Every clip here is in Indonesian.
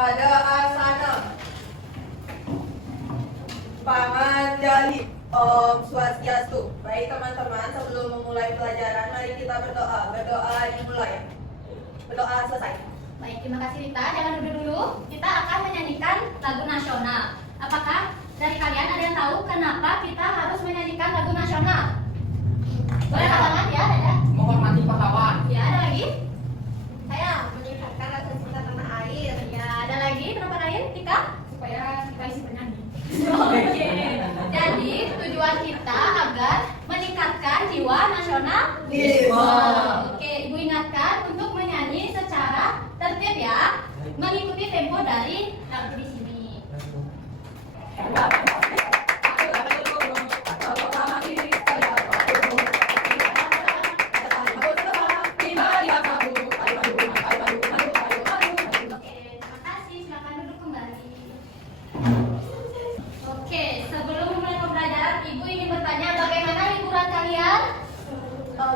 pada asana. Pangandahi. Om Swastiastu. Baik teman-teman, sebelum memulai pelajaran, mari kita berdoa. Berdoa dimulai. Berdoa selesai. Baik, terima kasih Rita. Jangan duduk dulu. Kita akan menyanyikan lagu nasional. Apakah dari kalian ada yang tahu kenapa kita harus menyanyikan lagu nasional? Boleh tangan ya, ada? Menghormati pahlawan. Ya, ada lagi? Saya meningkatkan rasa cinta tanah air. Ya, ada lagi? Kenapa lain? Tika? Supaya kita isi penyanyi. Oke. Jadi tujuan kita agar meningkatkan jiwa nasionalisme. Oke, Ibu ingatkan untuk menyanyi secara tertib ya, mengikuti tempo dari lagu di sini. Oke, terima kasih. Silakan duduk kembali. Oke, sebelum mulai pembelajaran, Ibu ingin bertanya bagaimana liburan kalian?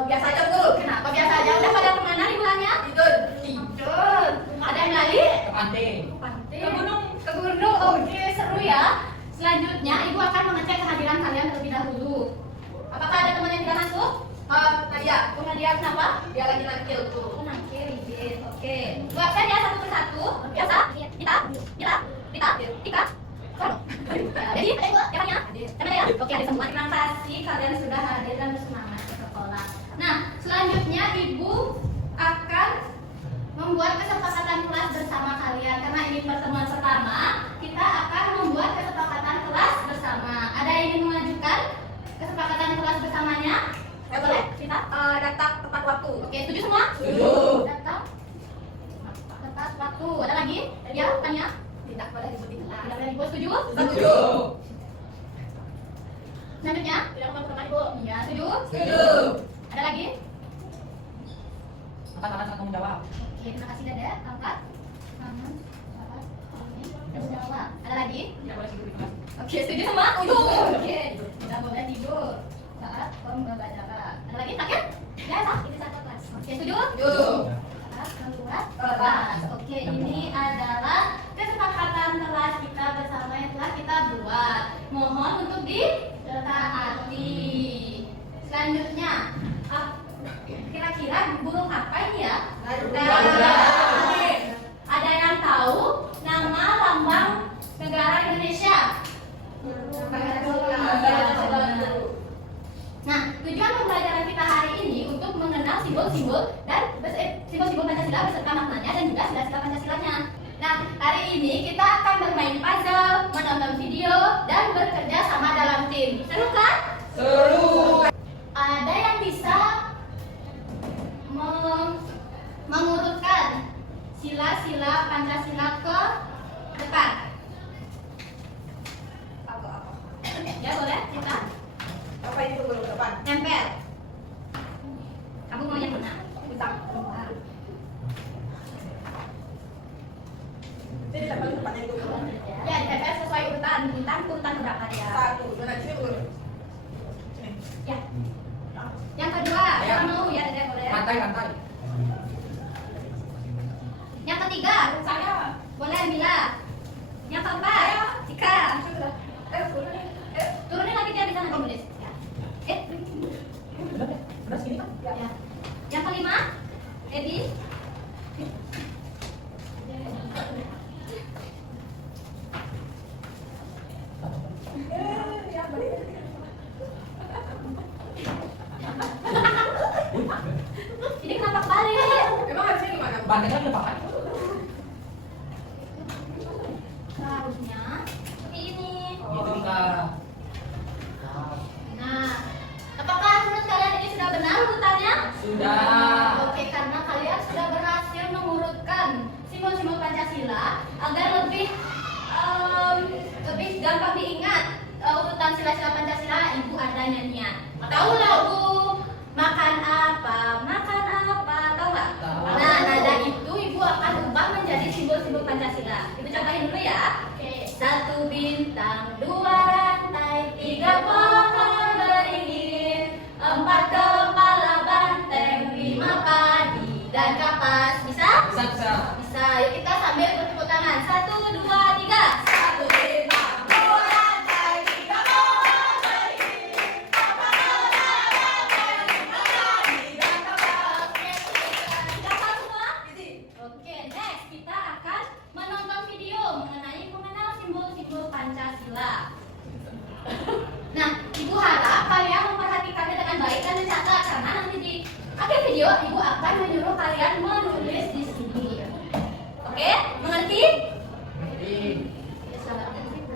Biasa aja guru. Kenapa biasa aja? Udah pada kemana liburannya? Tidur. Tidur. Ada yang lagi? Ke pantai. Pantai. Ke gunung. Ke gunung. Oke, seru ya. Selanjutnya, Ibu akan mengecek kehadiran kalian terlebih dahulu. Apakah ada teman yang tidak masuk? Nadia. Nadia kenapa? Dia lagi nakil tuh. Oh, nakil, izin. Oke. Bu absen ya satu persatu. Biasa. Kita. Tika. Sono. Jadi, yang lainnya? Sama ya? Oke, ada semua. Terima kasih kalian sudah hadir dan bersemangat ke sekolah. Nah, selanjutnya Ibu akan membuat kesepakatan kelas bersama kalian. Karena ini pertemuan pertama, kita akan membuat kesepakatan kelas bersama. Ada yang ingin mengajukan kesepakatan kelas bersamanya? Ya, Boleh? Kita? Datang tepat waktu. Oke, setuju semua? Setuju. Datang tepat waktu. Ada lagi? Ya, tanya? Tidak boleh disebut di kelas. Tidak boleh Ibu setuju? Setuju. Selanjutnya? Tidak teman-teman Ibu. Iya, setuju? Setuju. Ada lagi? Angkat tanggung jawab. Oke, terima kasih Dada. Angkat. Tangan. Angkat. Ini. Tanggung jawab. Ada lagi? Tidak boleh tidur di kelas. Oke, setuju semua? Oke. Tidak boleh tidur saat pembelajaran. Ada lagi? Tak ya? Ya, tak? Ini satu kelas. Oke, setuju? Setuju. Saat membuat kelas. Oke, ini adalah kesepakatan kelas kita bersama yang telah kita buat. Mohon untuk ditaati. Selanjutnya, kira-kira burung apa ini ya? Ada yang tahu nama lambang negara Indonesia? Nah, tujuan pembelajaran kita hari ini untuk mengenal simbol-simbol dan simbol-simbol Pancasila beserta maknanya dan juga sila-sila Pancasilanya. Nah, hari ini kita akan bermain puzzle, menonton video, dan bekerja sama dalam tim. Seru kan? Seru. Ada yang bisa mengurutkan sila-sila Pancasila ke depan? Apa? Ya boleh, kita Apa itu guru depan? tempel. Kamu mau yang mana? Bintang. Jadi dapat depannya itu guru. Ya, ditempel sesuai urutan bintang, urutan berapa ya? Satu. Benar sini guru. Ya. Yang kedua, Ayo. kamu ya, Dede, boleh. Rantai. Yang ketiga, Saya. boleh Mila. Yang keempat, Tika. Turunin lagi dia di sana kamu tulis. Ya. Udah sini kan? Ya. Yang kelima, Edi. Ini kenapa kebalik? Emang harusnya gimana? Bantengnya udah pakai. Seharusnya seperti ini. Gitu Tika. Nah, apakah menurut kalian ini sudah benar urutannya? Sudah. Oke, karena kalian sudah berhasil mengurutkan simbol-simbol Pancasila agar lebih gampang diingat urutan sila-sila Pancasila. Ibu ada nyanyian. Tahu lagu makan apa? Tahu nggak? Tahu. Nah, nada itu ibu akan ubah menjadi simbol-simbol Pancasila. Ibu contohin dulu ya. Oke. 1 bintang, 2 rantai, 3 pohon beringin, 4 kepala banteng, 5 padi dan kapas. Bisa? Bisa. Bisa. Yuk kita sambil bertepuk tangan. 1 Oke, next kita akan menonton video mengenai mengenal simbol-simbol Pancasila. Nah, Ibu harap kalian memperhatikannya dengan baik dan mencatat karena nanti di akhir video Ibu akan menyuruh kalian menulis di sini. Oke, mengerti? Ya, selamat mengerti.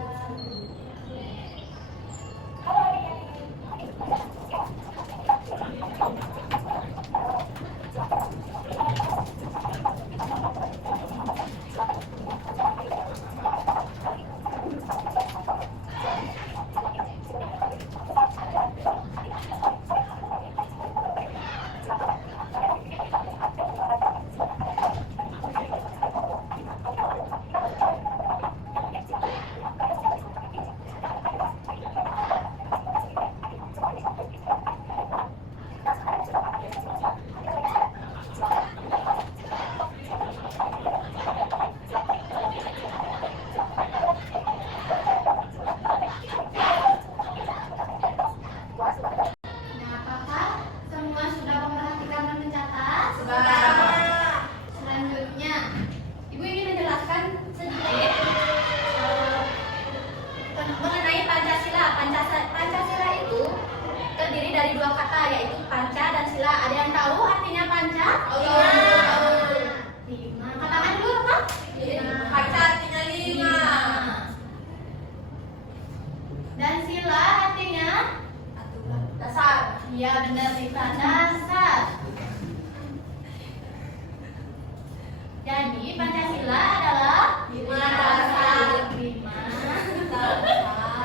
Nah, apakah semua sudah memperhatikan dan mencatat? Selanjutnya, Ibu ingin menjelaskan sedikit mengenai Pancasila. Pancasila itu terdiri dari dua kata, yaitu panca dan sila. Ada yang tahu artinya panca? Lima. Katakan dulu apa? Panca artinya 5. Dan sila artinya? Dasar. Iya benar, Rita, dasar. Jadi Pancasila adalah 5 dasar. 5 dasar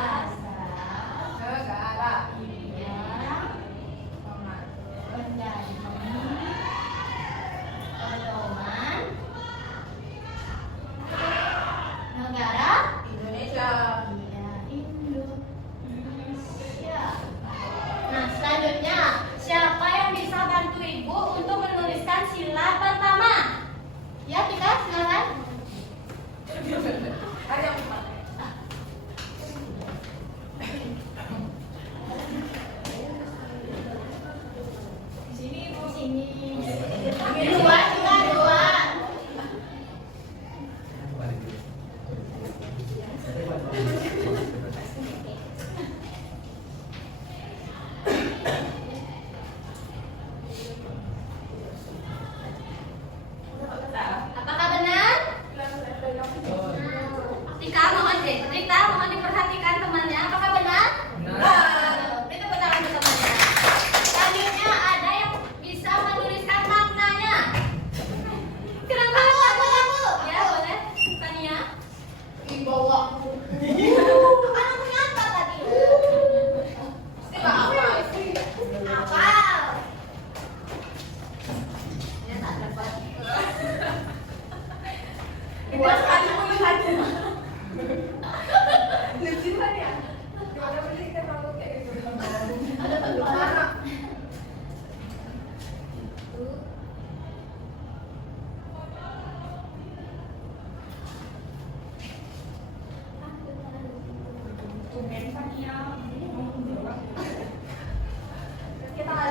Negara. yang menjadi pedoman negara Indonesia. Indonesia. Nah, selanjutnya, siapa yang bisa bantu Ibu untuk menuliskan sila pertama? Ya, kita silakan. Ada yang Di sini. Dua. Apakah benar? Rita mohon diperhatikan temannya. Apakah benar? Itu benar untuk temannya. Selanjutnya ada yang bisa menuliskan maknanya. Kenapa kamu? Ya boleh. Tania. dibawa. Anak punya apa tadi? Tidak apa. Apa? Ya tak dapat. Buat sekali melihatnya. Lucu kan ya? Gimana sih kita mau kayak gitu? Ada penjualan.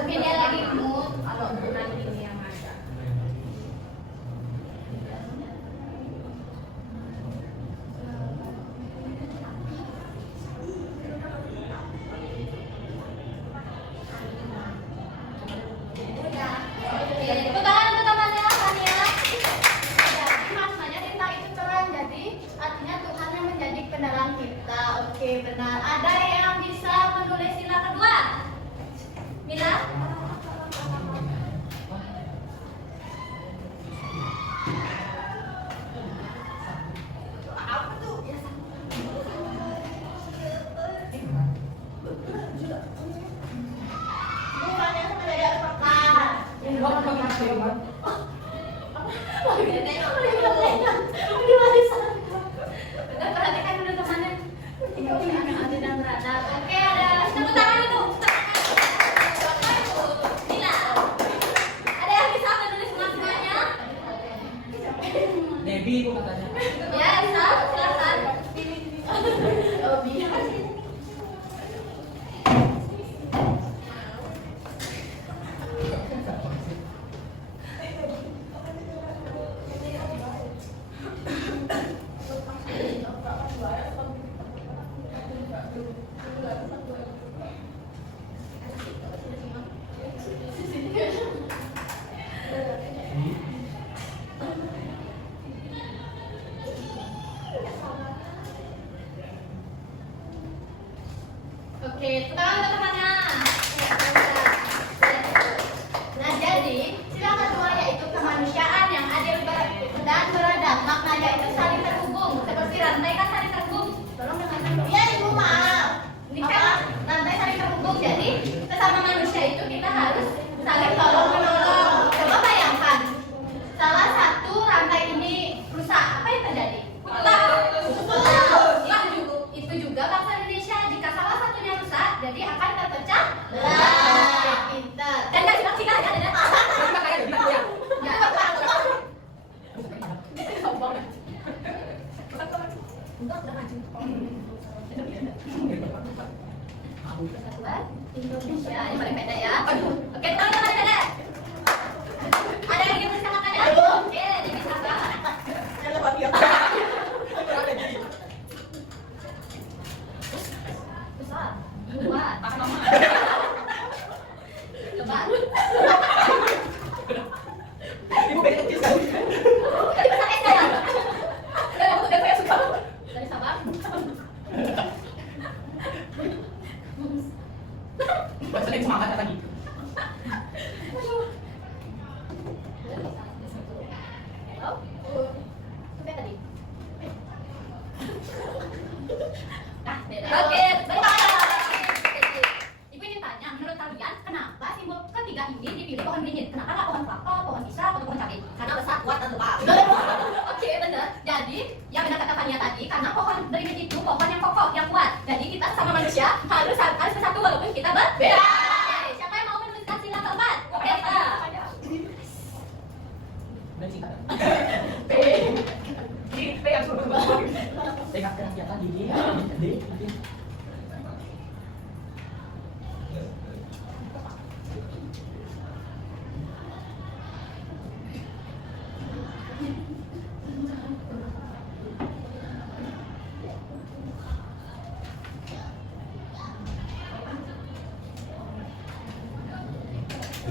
Mungkin dia lagi mood. Kalau nanti ini yang ada. Tepuk tangan untuk temannya, Tania. Jadi maknanya cinta itu terang, jadi artinya Tuhan yang menjadi penerang kita. Oke, benar. Ada yang bisa menulis sila kedua? Mila? Apa tuh? Ya, Bukan yang menjadi advokat. Benar, perhatikan dulu temannya. Ini ada dan berada. Oke, ada tepuk tangan dulu. Mila, ada yang bisa menulis maknanya? Debbie itu katanya. Ya, bisa. Silakan. Oh, bisa. Oke, tepuk tangan untuk temannya. Nah, jadi sila kedua yaitu kemanusiaan yang adil dan beradab. Maknanya itu saling terhubung, seperti rantai kan saling terhubung. Tolong dengarkan. Iya, Ibu, maaf. Ini kan rantai saling terhubung. Jadi sesama manusia itu kita harus saling tolong menolong. Coba bayangkan, salah satu rantai ini rusak, apa yang terjadi? Itu juga bangsa Indonesia. Jika salah satunya rusak, jadi akan terpecah belah. Pintar. Dan nggak cita-cita ya, dan Indonesia ini paling beda ya. Oke, teman-teman paling beda. Ada yang ingin bersama kan ya? Oke, ini sabar. Besar. Kuat. Coba. Ibu pengen kecil sekali. Tadi besar es ya? Udah kayak suka. Dari sabar. Bahasa yang semangat lagi. Oke, Ibu ingin tanya, menurut kalian kenapa simbol ketiga ini dipilih pohon beringin? Kenapa nggak pohon kelapa, pohon pisang, atau pohon cabai? Karena besar, kuat, dan lebat. Oke, benar. Jadi, yang benar kata Fania tadi, karena pohon beringin itu pohon yang kokoh, yang kuat. Jadi kita sama manusia harus bersatu walaupun kita berbeda. Oke, siapa yang mau menuliskan sila keempat? Oke, kita. Dan singkat. P yang suruh banget. Tengah kerakyatan gigi. D.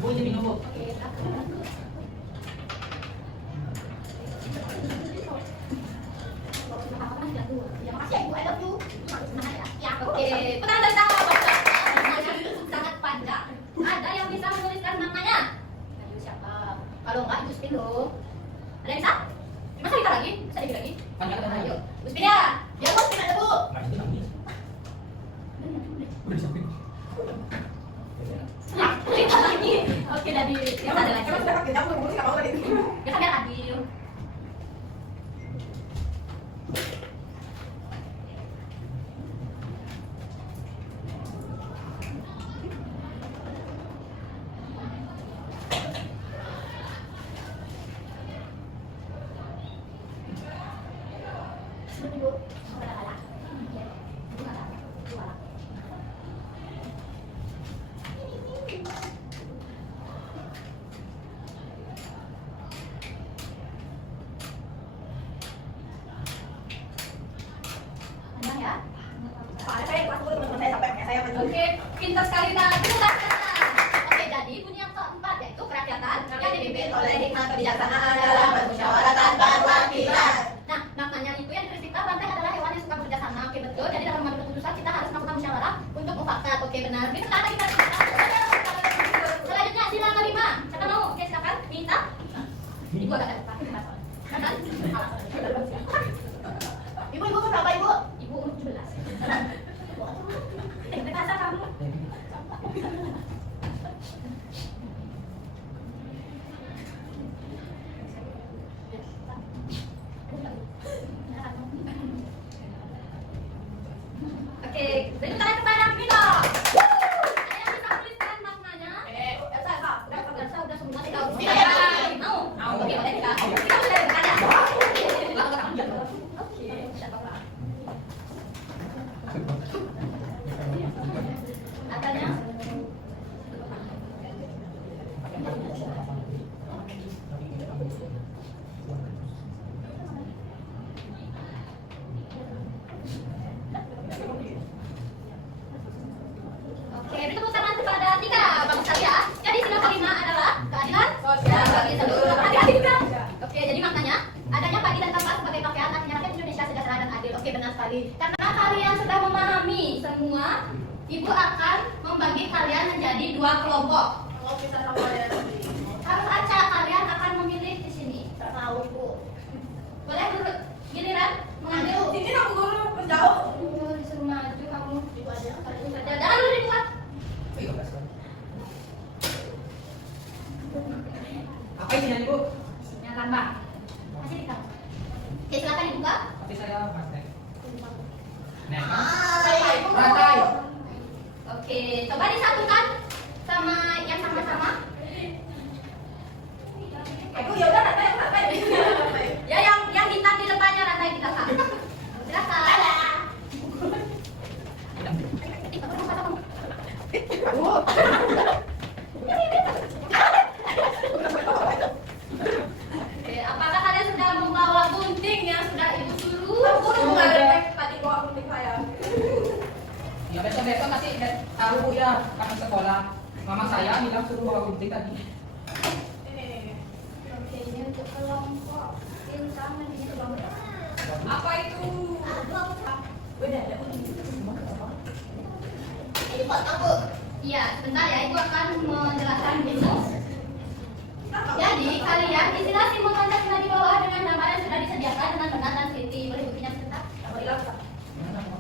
Ibu ini minum, Bu. Oke, pertanyaan dari tahu sangat panjang. Ada yang bisa menuliskan namanya? Ayo siapa? Kalau enggak, Ibu Spin loh. Ada yang bisa? Masa kita lagi? Bisa dikit lagi? Panjang kata Ayo, Ibu Spin ya. Ya, Ibu Spin ada Bu. Nah, itu nangis. Udah disiapin. Ya, cerita lagi. Oke, dari yang ada lagi. Emang sudah pakai campur, Bu, nggak mau tadi. Ya kan biar adil. Panjang ya. Soalnya saya kelas 10 teman-teman saya sampai kayak saya menunggu. Oke, pintar sekali tadi. Oke, jadi bunyi yang keempat yaitu kerakyatan yang dipimpin oleh hikmat kebijaksanaan dalam permusyawaratan perwakilan. Nah, maknanya itu yang tercipta banteng adalah hewan yang suka bekerja sama. Oke, betul. Jadi dalam mengambil keputusan kita harus melakukan musyawarah untuk mufakat. Oke, benar. Bismillah kita. Selanjutnya sila kelima. Siapa mau? Oke, silakan. Minta. Ibu agak lupa. Ibu berapa Ibu? Ibu umur 17. Betasa kamu. Oke, beri tangan kepada Vino. Ada yang bisa tuliskan maknanya? Elsa, Kak. Udah semua tidak usah. Mau? Oke, boleh kita. Kita sudah berada. Oke, tidak apa-apa. Katanya? Oke, beri tepuk tangan kepada Tika. Bagus sekali ya. Jadi sila kelima adalah keadilan sosial bagi seluruh rakyat juga. Oke, jadi maknanya adanya pagi dan kapas sebagai pakaian artinya rakyat Indonesia sejahtera dan adil. Oke, benar sekali. Karena kalian sudah memahami semua Ibu akan membagi kalian menjadi 2 kelompok. Kalau bisa sama ya nanti. Harus acak, kalian akan memilih di sini. Tak tahu Bu. Boleh dulu giliran mengambil. Ini aku guru penjauh. Disuruh maju kamu. Ibu aja. Jangan dulu dibuat. Iya, Mas. Apa isinya nih, Bu? Yang tambah. Masih di kamu. Oke, silakan dibuka. Tapi saya Mas Nek. Nek. Rantai. Oke, coba disatukan sama yang sama-sama. Aku ya udah rantai. Ya yang bintang di depannya rantai di belakang. Silakan. Oke, apakah kalian sudah membawa gunting yang sudah ibu suruh? Aku udah kemarin tadi bawa gunting saya. Ya besok-besok kasih tahu Bu ya, kami sekolah. Mama saya bilang suruh bawa gunting tadi. Ini. Oke, ini untuk kelompok bintang ini kelompok. Apa itu? Beda ada. Ini buat aku. Iya, sebentar ya, ibu akan menjelaskan dulu. Jadi kalian isilah simbol Pancasila di bawah dengan gambar yang sudah disediakan dengan benar dan teliti. Boleh buktinya sebentar?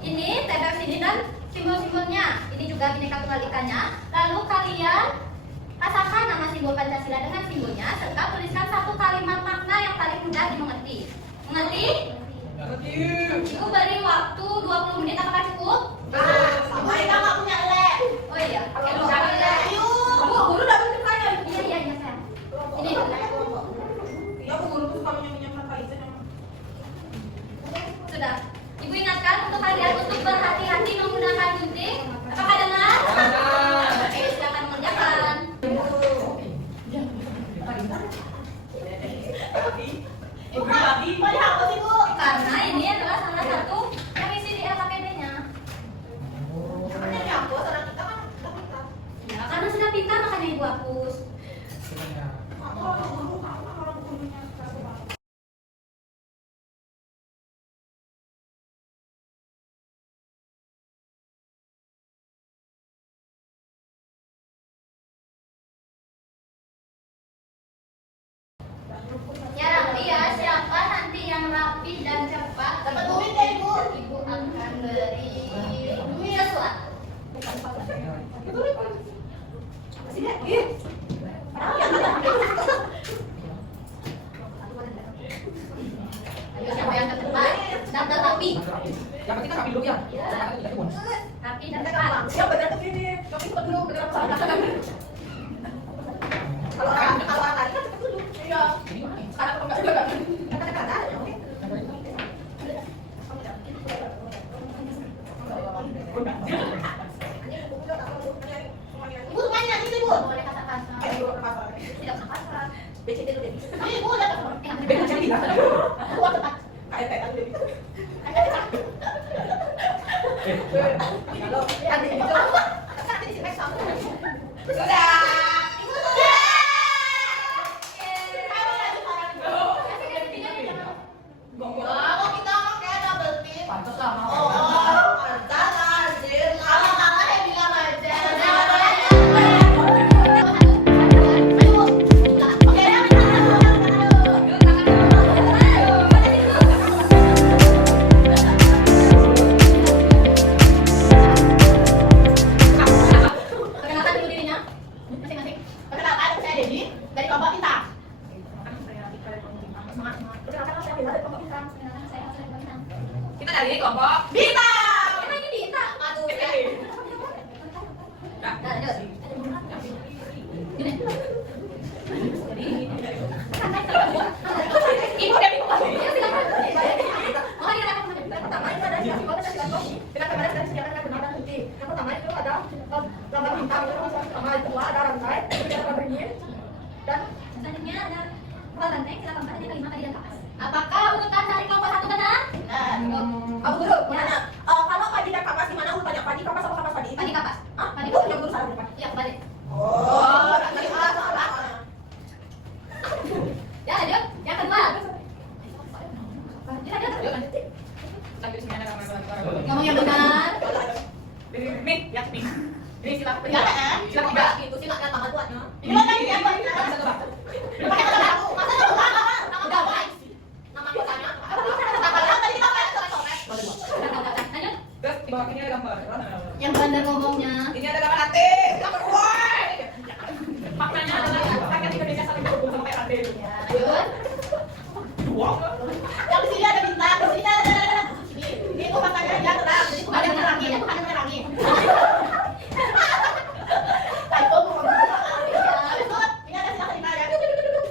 Ini tempel sini dan simbol-simbolnya. Ini juga Bhinneka Tunggal Ikanya. Lalu kalian rasakan nama simbol Pancasila dengan simbolnya serta tuliskan satu kalimat makna yang paling mudah dimengerti. Mengerti? Ibu beri waktu 20 menit, apakah cukup? Sama kita nggak punya lem. Oh iya, oke, Kalau Bu. nggak ada, yuk. Guru udah gunting saya. Iya, sayang. Ini Iya, Bu guru tuh kamu yang minyak rantai itu. sudah. Ibu ingatkan untuk kalian untuk berhati-hati menggunakan gunting. Apakah dengar? Oke, silakan mengerjakan. Ibu lagi. Banyak apa sih Bu? Karena ini adalah salah satu yang isi di LKPD-nya. Ini aku, saudara kita kan udah pintar. Ya, karena sudah pintar makanya ibu hapus. Aku guru, kalau gurunya keras banget. Ya, rapi ya. Siapa nanti yang rapi dan cepat? Dapat duit ya, Ibu? Ibu akan beri sesuatu. Masih deh. Ih. Padahal yang ada. Ayo, siapa yang terdepan? Daftar rapi. Yang penting kita rapi dulu ya. Sekarang kita bonus. Rapi dan cepat. Siapa benar tuh gini? Tapi cepet dulu, benar salah. Kalau tadi kan cepet dulu. Iya. Ini mana? Sekarang kalau nggak juga kan? Kata-kata ada, oke? Ibu main lagi Ibu. Boleh katakan. Ibu ke pasar. Tidak apa-apa. BCD dulu deh. Ibu udah ketemu. Beda jadi lah. Aku ada tempat. KFT tadi deh. Kalau ada di situ. Kan di sini sama. Sudah. Ibu sudah. Kamu lagi orang itu. Oh, kita pakai double tip. Pantas lah mau. Oh, pantas anjir. Kalau kakak yang bilang aja. Perkenalkan dulu dirinya. Masing-masing. Perkenalkan, saya Dedi dari kelompok bintang. Semangat. Perkenalkan, saya Bella dari kelompok bintang. Perkenalkan saya Hasri Bintang. Kita dari kelompok Bintang. Emang ini bintang? Aduh, ya. Nah, lanjut. Gini. Ibu dari kelompok Ya, silakan. Oh, iya, silakan. yang pertama itu ada siapa kita silakan dengan kamera dan sejarah dengan benar dan putih. Yang pertama itu ada gambar bintang itu sama yang kedua ada rantai, kemudian ada beringin dan Selanjutnya ada kepala banteng, silakan baca kalimat tadi dan kapas. Apakah urutan dari kelompok satu benar? Abu guru, mana? Nih, lihat nih. Ini sila Tiga ketiga. kan? Sila tiga. Itu sila kan tangan kuatnya. Ini mana ini apa? Bisa coba. Pakai tangan aku. Masa lu nama? Udah, guys. Nama kuatnya. Tangan tadi kita pakai coret. Lanjut. Terus di bawah ini ada gambar. Yang benar ngomongnya. Ini ada gambar hati. Gambar woi. Maknanya adalah rakyat Indonesia saling berkumpul sama kayak ade. Lanjut. Wow. Yang di sini ada bintang, di sini ada sini. Itu makanya dia terang, jadi bukan yang menerangi, itu bukan yang menerangi. Typo bukan habis itu, ini ada sila kelima ya.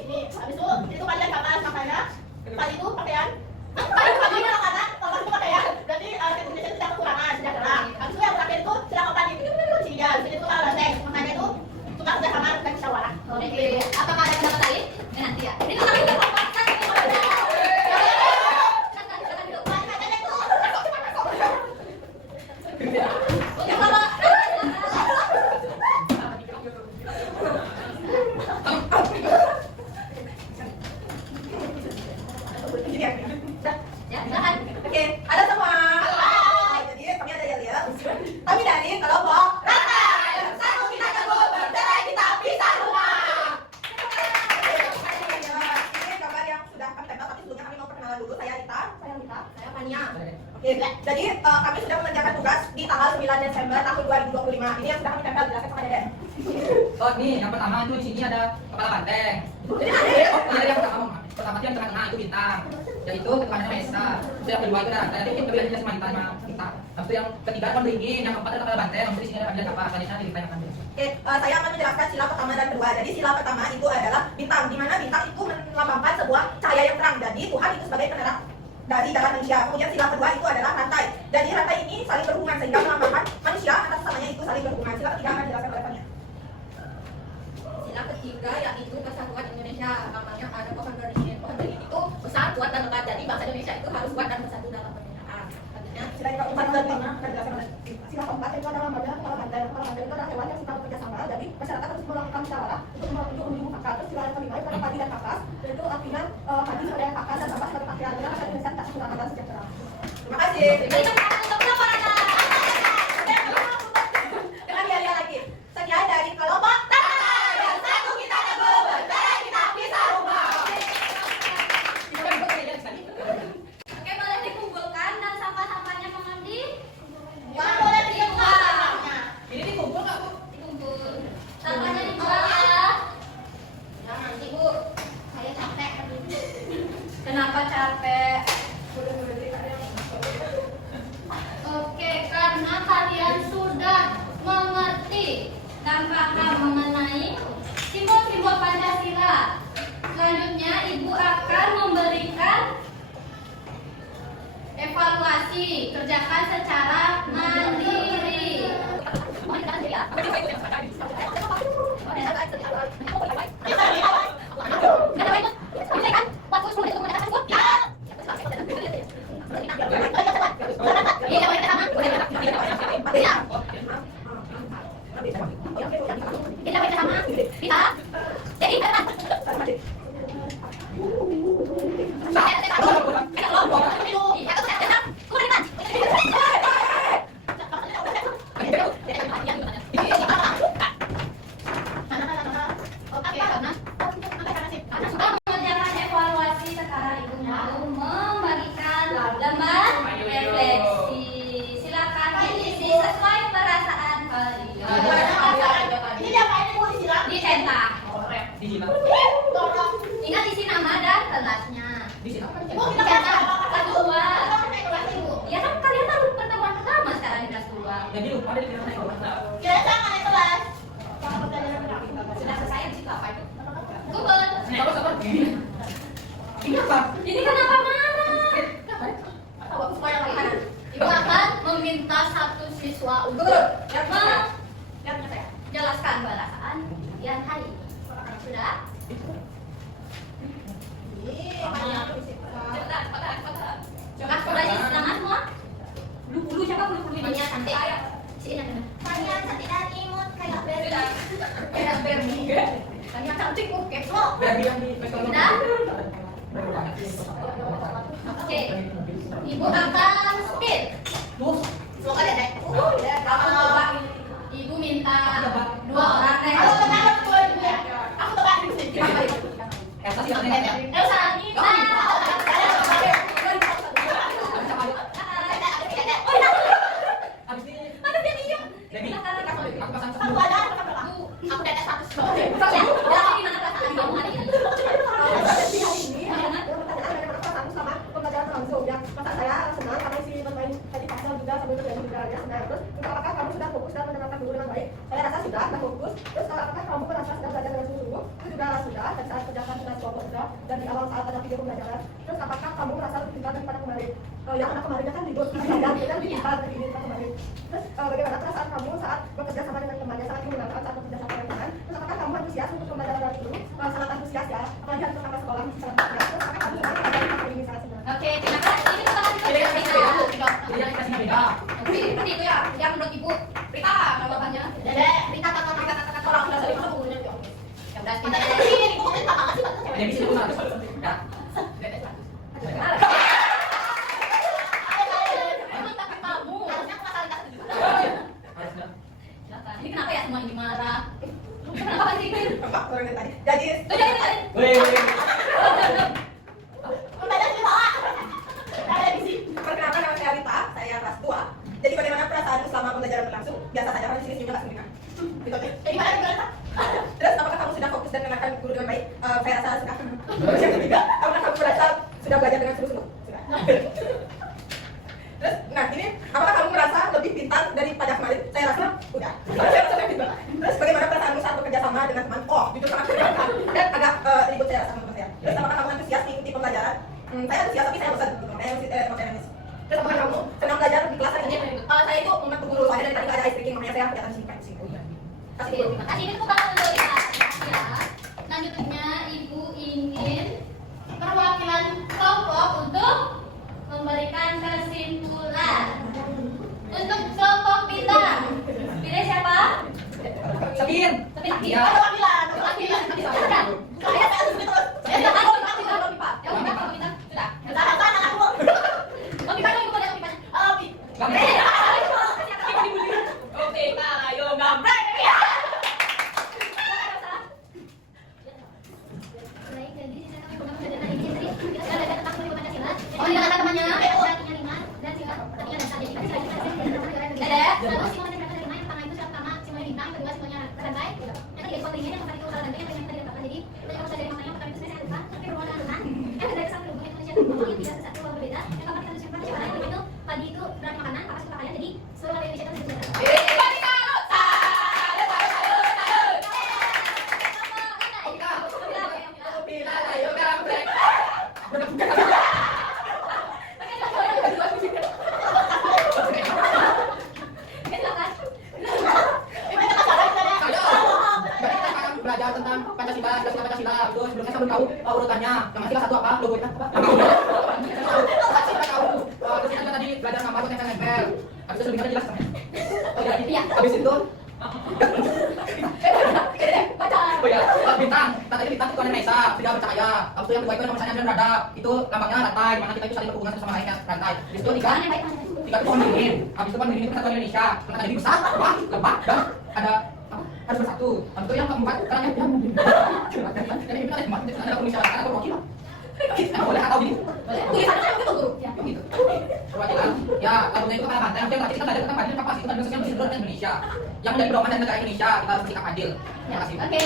Ini, habis itu kalian kapas makanya. Tadi itu pakaian. Tadi itu anak-anak, kalau itu pakaian. Berarti Indonesia tidak kekurangan, tidak terang. Habis itu yang terakhir itu sila keempat itu sini dia, sini itu kalau lanteng. Makanya itu tukar kerja sama dan musyawarah. Oke, apakah ada pendapat lain? Nanti ya. Ini tukar kerja sama. Oke, ada semua. Jadi kami ada Yalia. Kami dari kelompok Rata. Satu kita teguh bercerai kita pisah rumah. Ini gambar yang sudah kami tempel, tapi sebelumnya kami mau perkenalan dulu. Saya Rita. Saya Fania. Oke, jadi kami sudah mengerjakan tugas di tanggal 9 Desember tahun 2025. Ini yang sudah kami tempel, jelaskan kepada Deden. Oh, nih yang pertama itu di sini ada kepala banteng. Oh, ini yang pertama. Pertama itu yang tengah-tengah itu bintang. Yaitu ketuanya Maesa. Terus yang kedua itu ada rantai. Nanti yang kedua jelas sama kita. Habis yang ketiga kan beringin, yang keempat ada kepala banteng. Habis di sini ada apa? Selanjutnya ditanyakan. Oke, saya akan menjelaskan sila pertama dan kedua. Jadi sila pertama itu adalah bintang, di mana bintang itu melambangkan sebuah cahaya yang terang. Jadi Tuhan itu sebagai penerang dari jalan manusia. Kemudian sila kedua itu adalah rantai. Jadi rantai ini saling berhubungan sehingga melambangkan manusia atas sesamanya itu saling berhubungan. Sila ketiga akan dijelaskan oleh Fania. Sila ketiga yaitu kesatuan Indonesia. Namanya ada pohon beringin. Pohon beringin itu besar, kuat dan lebat. Jadi bangsa Indonesia itu harus kuat dan bersatu dalam pembinaan. Artinya Sila yang keempat dan kelima akan dijelaskan oleh sila keempat itu adalah lembaga kepala banteng. Kepala banteng itu adalah hewan yang suka bekerja sama. Jadi masyarakat harus melakukan musyawarah untuk menjemput akal. Terus sila yang kelima itu adalah padi dan kapas. Itu artinya padi sebagai kapas dan kapas sebagai pakaian. Jadi masyarakat Indonesia tak kekurangan dan sejahtera. Terima kasih. berikan tangan untuk siapa Rana? Dengan Yalia lagi. Sekian dari kelompok Rata. Yang satu kita teguh bercerai kita pisah rumah. Oke, boleh dikumpulkan dan sampah-sampahnya mengerti? Yang boleh dibuang. Ini dikumpul nggak, Bu? Dikumpul. Sampahnya dibuang ya. Jangan sih, Bu. Saya capek. Kenapa capek? Oke, karena kalian sudah mengerti dan paham mengenai simbol-simbol Pancasila. Selanjutnya, Ibu akan memberikan evaluasi. Kerjakan secara mandiri. Karena sudah mengerjakan evaluasi, sekarang Ibu mau memberikan lembar refleksi. Silakan diisi sesuai perasaan kalian. Ini diapain Bu disilang? Dicetak. Di sini. Ingat isi nama dan kelasnya. Di sini. Bu, kita Dicetak kan kelas 2. Ya kan kalian baru pertemuan pertama sekarang di kelas 2. Jadi lupa ada di kelas kelas. Kira sama nih kelas. Sudah selesai di situ apa itu? Google. Sabar, sabar. Ini apa? Ini kenapa marah? Tahu aku supaya lagi kanan. Ibu akan meminta satu siswa untuk menjelaskan perasaan yang hari. Sudah? Cepat. Sudah di tangan semua? Bulu siapa bulu ini? Tanya cantik. Sini kan. Tanya cantik dan imut kayak Bernie. Kayak Bernie. Tanya cantik oke. Biar bilang di Sudah? Oke. Ibu akan speed. Tuh. Semoga deh. Ya, kalau kamu terjadi juga alias. Nah, terus apakah kamu sudah fokus dalam menerapkan guru dengan baik? Saya rasa sudah fokus. Terus apakah kamu merasa sudah belajar dengan sungguh-sungguh? Itu juga sudah. Dan saat kerjakan sudah kelompok sudah. Dan di awal saat ada video pembelajaran. Terus apakah kamu merasa lebih pintar daripada kemarin? Ya karena kemarinnya kan libur belajar, kita lebih pintar dari ini kemarin. Terus bagaimana perasaan kamu saat bekerja sama dengan temannya sangat menyenangkan saat bekerja sama dengan teman? Terus apakah kamu antusias untuk pembelajaran dari dulu? Sangat antusias ya. Apalagi harus sama sekolah sangat antusias. Terus apakah kamu merasa hari ini sangat senang? Oke, terima kasih. Ini pertanyaan Jadi yang Rita. Jadi yang dikasihnya beda. Oke, seperti itu ya. Yang menurut Ibu Rita jawabannya. Dede, Rita kata orang sudah sering ketemu gurunya tuh. Ya udah, Kita kita dari sini, kok kita banget sih bahasa cewek. Jadi sini pun harus. Ya. Emang tapi kamu. Harusnya aku pasal dikasih dulu. Harusnya. Silakan. Ini kenapa ya semua ini marah? Kenapa kan sih? Apa? Orang dari tadi. Jadi, Tuh jadi tadi. Wih. pembelajaran di bawah. Ada di sini. Perkenalkan nama saya Rita, saya kelas 2. Jadi bagaimana perasaanmu selama pembelajaran berlangsung? Biasa saja kan di sini juga nggak sendirian. Gitu aja. Jadi gimana Rita? Terus apakah kamu sudah fokus dan mengenalkan guru dengan baik? Saya rasa sudah. Terus yang ketiga, apakah kamu merasa sudah belajar dengan sungguh-sungguh? Sudah. Terus, nah ini, apakah kamu merasa lebih pintar daripada kemarin? Saya rasa udah. Saya rasa lebih pintar. Terus bagaimana perasaanmu saat bekerja sama dengan teman? Oh, jujur sangat menyenangkan dan agak ribut saya rasa menurut saya. Terus apakah kamu antusias mengikuti pembelajaran? Saya antusias tapi saya bosan. Gitu. Saya nangis. Terus apakah kamu senang belajar di kelas hari ini? Saya itu membantu guru soalnya dari tadi nggak ada ice breaking, makanya saya kelihatan sini kayak sini. Oh iya. Kasih dulu. Terima kasih. Ini tepuk tangan untuk Rita. Ya. Selanjutnya Ibu ingin perwakilan kelompok untuk memberikan kesimpulan. Untuk kelompok bintang, pilih siapa? Sabin. Tapi Ya. Ada wakilan. Wakilan. Saya harus terus. Ya udah, aku bintang. Ya udah, aku bintang. Sudah. Sana aku. Oh, bintang yang boleh, bintang. Gambar. Oke, ayo gambar. Oh, ini kata temannya. Pagi itu berat makanan, apa suka kalian? Jadi seluruh rakyat Indonesia itu harus sejahtera. Belajar tentang Pancasila, Pancasila. Terus sebelumnya saya belum tahu urutannya. Yang masih satu apa? Logo itu apa? Saya tahu. Terus kita tadi belajar gambar pakai nempel. Habis itu lebih jelas kan? Oh jadi. Iya. Habis itu Baca. oh ya, bintang. Tadi bintang itu warna Indonesia, tidak bercahaya. Habis itu yang kedua itu nama misalnya beradab. Itu lambangnya rantai, mana kita itu saling berhubungan satu sama lain rantai. Habis itu tiga itu pohon beringin. Habis itu pohon beringin itu kesatuan Indonesia. Karena jadi besar, wah, lebat dan ada harus bersatu. Habis itu yang keempat karena dia jadi ini ada pembicaraan ada perwakilan. Kita boleh atau gitu. Tulisannya saya begitu guru. Gitu. Perwakilan. Ya, lagunya itu kepala banteng. Yang terakhir kita belajar tentang adil kapas itu dan sosial di seluruh Indonesia. Yang menjadi pedoman dari negara Indonesia kita harus bersikap adil. Terima kasih. Oke.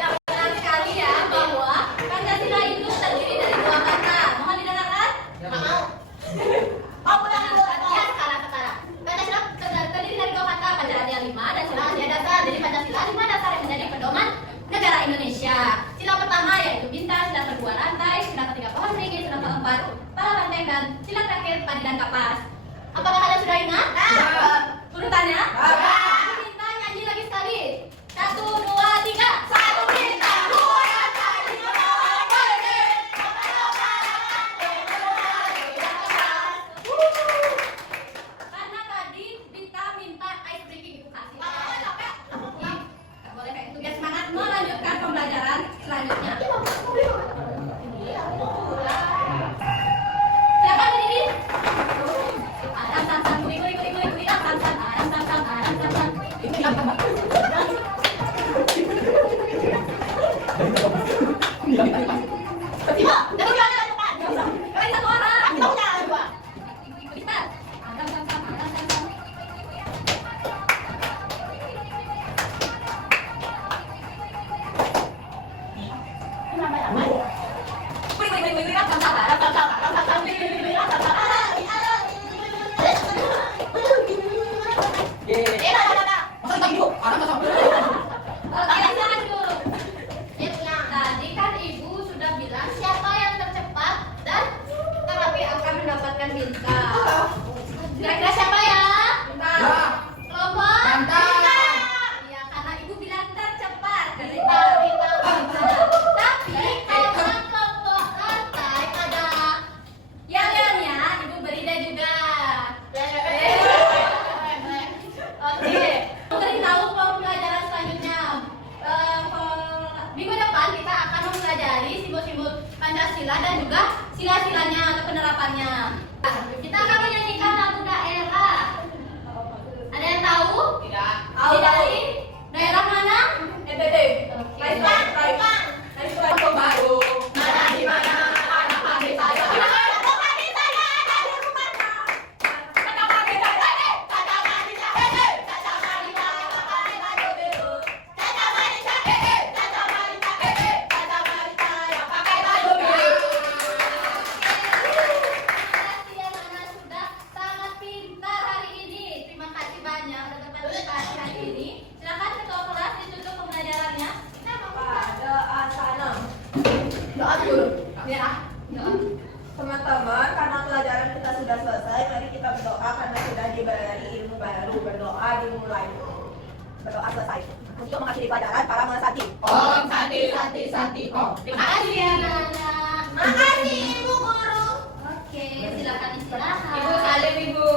Yang sekali ya bahwa Pancasila itu terdiri dari dua kata. Mohon didengarkan. Ya, sekarang. Pancasila terdiri dari dua kata, Pancasila 5 dan Sila Asia Dasar. Jadi Pancasila 5 dasar yang menjadi pedoman negara Indonesia. Sila pertama yaitu bintang, sila kedua rantai, sila ketiga pohon beringin, sila keempat pala banteng dan sila terakhir padi dan kapas. Apakah kalian sudah ingat? Urutannya? Minta nyanyi lagi sekali. 1, 2, 3. Satu bintang, dua rantai, tiga pohon beringin, karena tadi bintang minta ice breaking itu kasih. Nggak boleh kayak itu. Biar semangat melanjutkan pembelajaran selanjutnya. Silakan berdiri. Tam, kuli, tam, tam. Ini yang pertama. Kalian satu orang. Bisa. Tam. Masa kita hidup? Ada masa? Oke, silakan dulu. Tadi kan ibu sudah bilang siapa yang tercepat dan terapi akan mendapatkan bintang. Kira-kira siapa ya? Ya. Kelompok? Rantai. Iya, karena ibu bilang tercepat. Tapi kalau kelompok rantai ada yel-yelnya, ibu beri dia juga. Oke, beri tahu pembelajaran selanjutnya. Minggu depan kita akan mempelajari simbol-simbol Pancasila dan juga sila-silanya atau penerapannya. Kita akan menyanyikan lagu daerah. Ada yang tahu? Tidak. Dari daerah mana? NTT. Raipan. Kampung Baru. Mana di mana? Anak pagi saya. Kampung pagi saya ada di rumahnya. Kata pagi saya. Kata pagi saya. Kata pagi saya. Pakai baju biru. Kata pagi saya. Kata pagi saya. Kata pagi saya. Pakai baju biru. Yang mana sudah sangat pintar hari ini. Terima kasih banyak sudah berpartisipasi hari ini. Silakan ketua kelas ditutup pembelajarannya. Kita mau Pada asana. Doa dulu. ya. Doa. Teman-teman, karena pelajaran kita sudah selesai, mari kita berdoa karena sudah diberi ilmu baru. Berdoa dimulai. Berdoa selesai. Untuk mengakhiri pelajaran, para melesati. Om Santi Om. Terima kasih ya anak-anak. Makasih Ibu Guru. Oke, silakan istirahat. Ibu salim ibu.